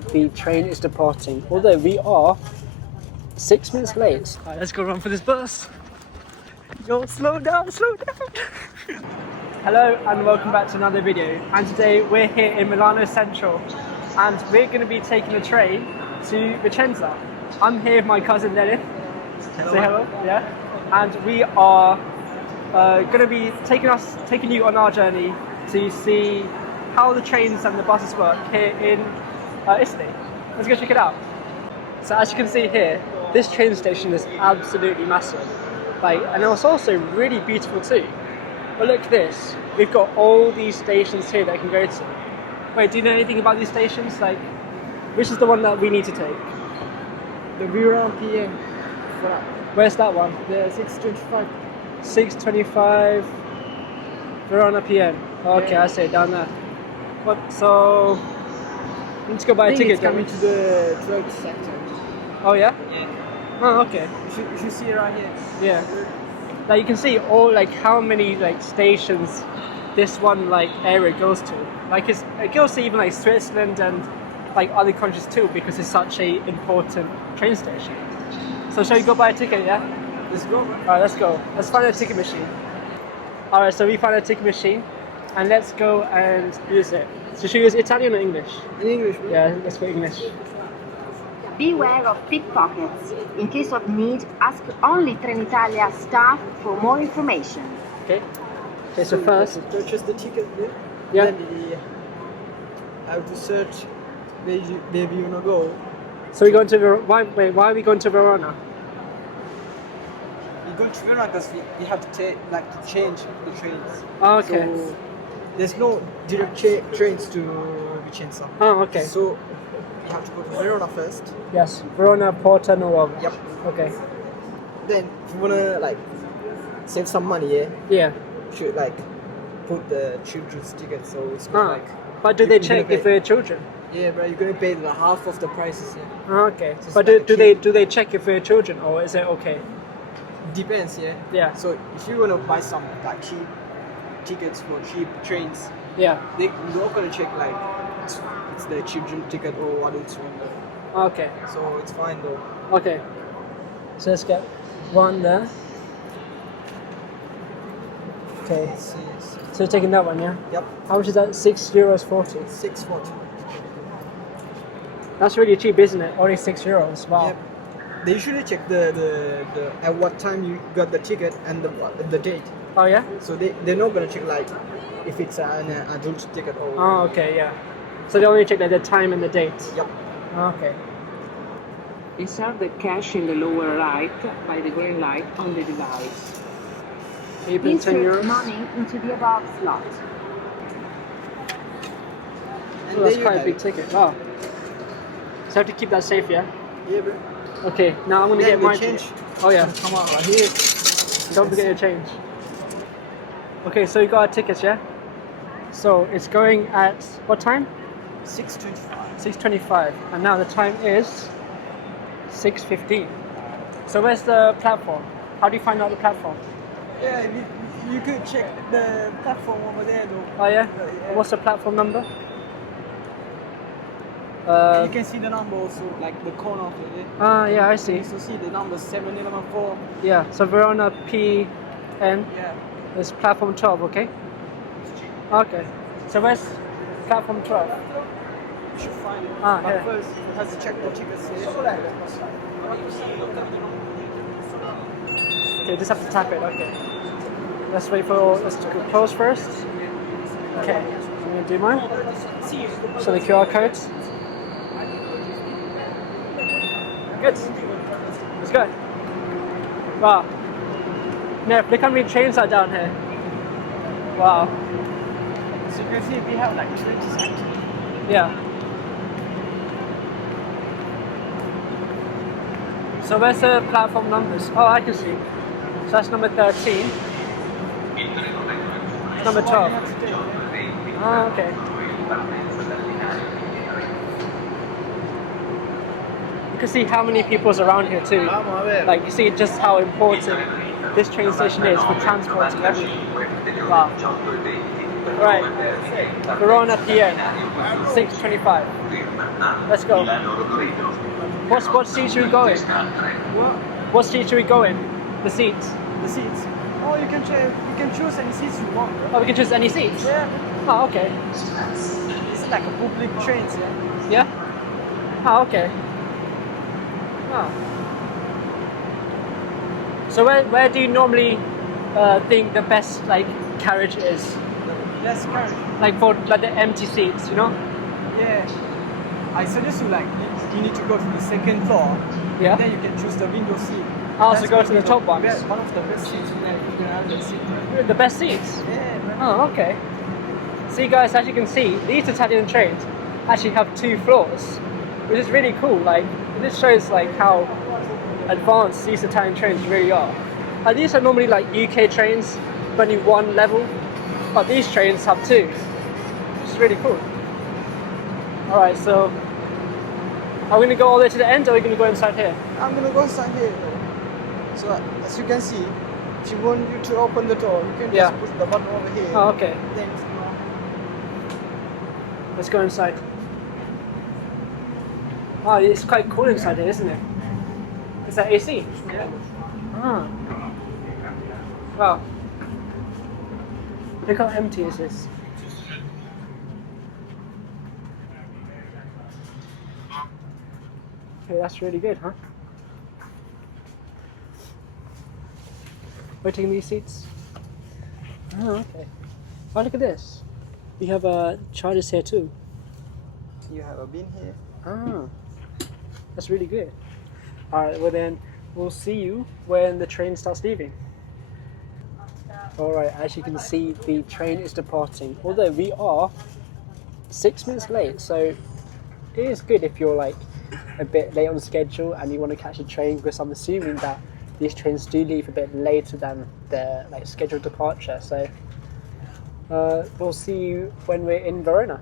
The train is departing, although we are 6 minutes late. Alright, let's go run for this bus. Yo, slow down, slow down. Hello and welcome back to another video. And today we're here in Milano Central and we're going to be taking a train to Vicenza. I'm here with my cousin Dennis. Hello. Say hello. Yeah. And we are going to be taking you on our journey to see how the trains and the buses work here in Italy. Let's go check it out. So as you can see here, this train station is absolutely massive. And it's also really beautiful too. But look at this, we've got all these stations here that I can go to. Wait, do you know anything about these stations? Which is the one that we need to take? The Verona PM. Where's that one? The 625. 625 Verona PM. Okay, yeah. I see it down there. So we need to go buy a ticket. It's coming to the drugs sector. Oh yeah? Yeah. Oh okay. You should see it right here. Yeah. Now you can see all how many stations this one area goes to. It goes to even Switzerland and other countries too, because it's such a important train station. So shall we go buy a ticket? Yeah. Let's go. Alright, let's go. Let's find a ticket machine. Alright, so we found a ticket machine, and let's go and use it. So should we use Italian or English? In English. Yeah, let's go English. Beware of pickpockets. In case of need, ask only Trenitalia staff for more information. Okay. Okay, so first purchase the ticket there. Yeah. Then you have to search where you wanna go. So we're going to why are we going to Verona? We're going to Verona because we have to change the trains. Oh, okay. So there's no direct trains to Vicenza. Oh, okay. So you have to go to Verona first. Yes, Verona, Porta Nuova. Yep. Okay. Then if you wanna save some money, Yeah. you should put the children's ticket. So it's good, But do they check if they're children? Yeah, but you're gonna pay half of the prices. Yeah. Oh, okay. So But do they check if they're children, or is it okay? Depends, yeah. Yeah. So if you wanna buy some cheap tickets for cheap trains, Yeah. they're not gonna check it's the children ticket or adults one. Okay. So it's fine though. Okay. So let's get one there. Okay. See. So you're taking that one, yeah? Yep. How much is that? €6.40. 640. That's really cheap, isn't it? Only €6. Wow. Yep. They usually check the at what time you got the ticket and the date. Oh yeah? So they're not gonna check if it's an adult ticket or. Oh okay, yeah. So they only check the time and the date. Yep. Okay. Insert the cash in the lower right by the green light on the device. You put €10. Money into the above slot. And Oh, that's there quite you a big have ticket. Wow. So I have to keep that safe, yeah? it. Yeah, bro. Okay, now I'm gonna Then get my change. ticket. Oh yeah. Come on, right here. Don't forget your change. Okay, so you got our tickets, yeah? So it's going at what time? 6:25. 6:25, and now the time is 6:15. So where's the platform? How do you find out the platform? Yeah, you could check the platform over there though. Oh yeah? Yeah. What's the platform number? You can see the number also, the corner of it. Yeah, I see. So see the number 7114. Yeah, so Verona PN Yeah. is platform 12, okay? Okay. So where's platform 12? You should find it. Ah, but yeah. first, you have to check the tickets here. Okay, just have to tap it, okay. Let's wait for us to close first. Okay, I'm gonna do mine. So the QR codes. Good. Let's go. Wow. No, look how many trains are down here. Wow. So you can see we have 20 sections. Yeah. So where's the platform numbers? Oh, I can see. So that's number 13. Number 12. Ah, okay. You can see how many people's around here too. You see just how important this train station is for transport and everything. Wow. Right. Verona PM, 6:25. Let's go. What seat should we go in? What seat should we go in? The seats. The seats. Oh, you can choose any seats you want. Bro. Oh, we can choose any seats? Yeah. Oh, okay. It's like a public train, yeah. Yeah? Oh, okay. Oh. So where do you normally think the best like carriage is? The best carriage. Like for like the empty seats, you know? Yeah. I suggest you like you need to go to the second floor. Yeah. And then you can choose the window seat. Oh, so go to the top ones. One of the best seats you can have the seat. The best seats? Yeah, man. Oh, okay. See guys, as you can see, these Italian trains actually have 2 floors, which is really cool. Like, this shows like how advanced these Italian trains really are. Like, these are normally like UK trains, but only 1 level, but these trains have 2, which is really cool. Alright, so are we going to go all the way to the end, or are we going to go inside here? I'm gonna go inside here. So as you can see, if you want you to open the door, you can just push the button over here. Oh, okay. Then Let's go inside. Oh, it's quite cool inside here, isn't it? Is that AC? yeah. Ah. Wow. Look how empty is this. Okay, that's really good, huh? We're taking these seats. Oh, okay. Oh, look at this. We have chargers here too. You have a bin here. Ah, that's really good. Alright, well then, we'll see you when the train starts leaving. Alright, as you can see, the train is departing. Although we are 6 minutes late, so it is good if you're like a bit late on schedule and you want to catch a train, because I'm assuming that these trains do leave a bit later than their like scheduled departure. So we'll see you when we're in Verona.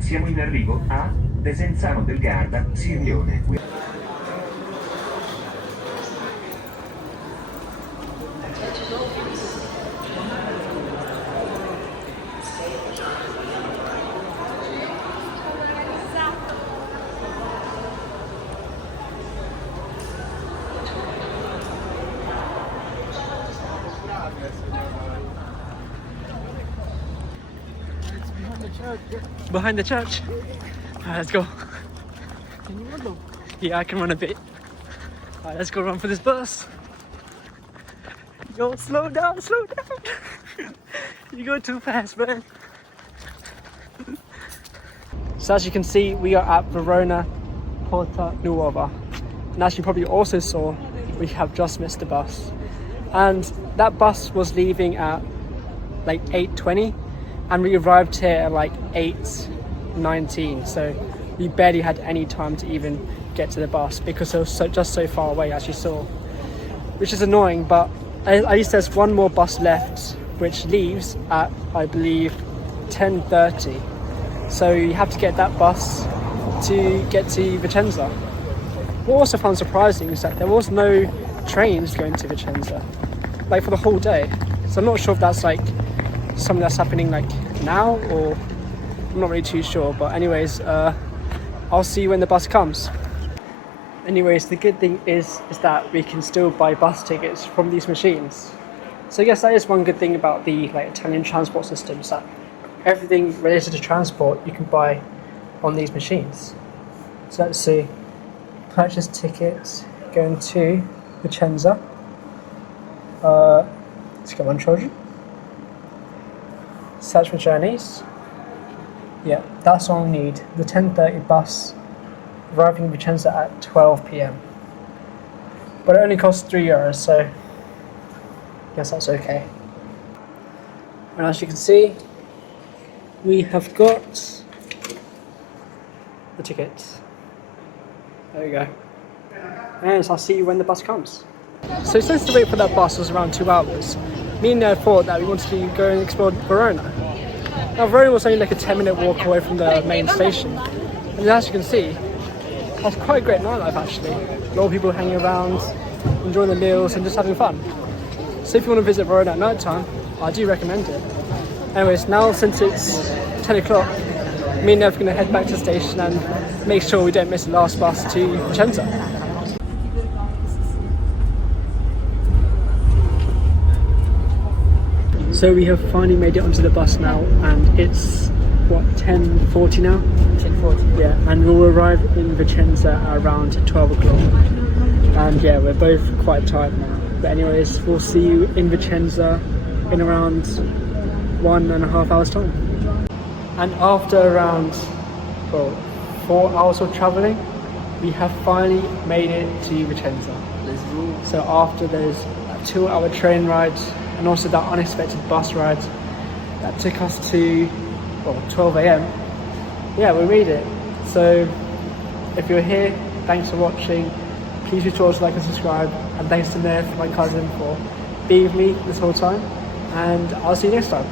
Siamo in arrivo a Vicenza del Garda, Sirione. Behind the church. Alright, let's go. Can you run though? Yeah, I can run a bit. Alright, let's go run for this bus. Yo, slow down, slow down. You go too fast, man. So as you can see, we are at Verona Porta Nuova. And as you probably also saw, we have just missed the bus. And that bus was leaving at like 8:20. And we arrived here at like 8:19, so we barely had any time to even get to the bus because it was just so far away, as you saw, which is annoying. But at least there's one more bus left which leaves at, I believe, 10:30, so you have to get that bus to get to Vicenza. What I also found surprising is that there was no trains going to Vicenza like for the whole day, so I'm not sure if that's like something that's happening like now, or I'm not really too sure. But anyways, I'll see you when the bus comes. Anyways, the good thing is that we can still buy bus tickets from these machines. So I guess that is one good thing about the like Italian transport systems, that everything related to transport you can buy on these machines. So let's see, purchase tickets going to Vicenza. Let's go on, children. Search for journeys. Yeah, that's all I need. The 10:30 bus arriving in Vicenza at 12 p.m. But it only costs €3, so I guess that's okay. And as you can see, we have got the tickets. There we go. And I'll see you when the bus comes. So since the wait for that bus was around 2 hours, me and Ned thought that we wanted to go and explore Verona. Now Verona was only like a 10-minute walk away from the main station, and as you can see, it's quite a great nightlife actually. A lot of people hanging around, enjoying the meals and just having fun. So if you want to visit Verona at night time, I do recommend it. Anyways, now since it's 10 o'clock, me and Nev are going to head back to the station and make sure we don't miss the last bus to Vicenza. So we have finally made it onto the bus now, and it's what, 10:40 now? 10:40. Yeah, and we'll arrive in Vicenza at around 12 o'clock. And yeah, we're both quite tired now. But anyways, we'll see you in Vicenza in around 1.5 hours time. And after around 4 hours of travelling, we have finally made it to Vicenza. Let's go. So after those 2-hour train rides and also that unexpected bus ride that took us to 12 a.m. yeah, we made it. So if you're here, thanks for watching. Please be sure to like and subscribe, and thanks to Nev, my cousin, for being with me this whole time, and I'll see you next time.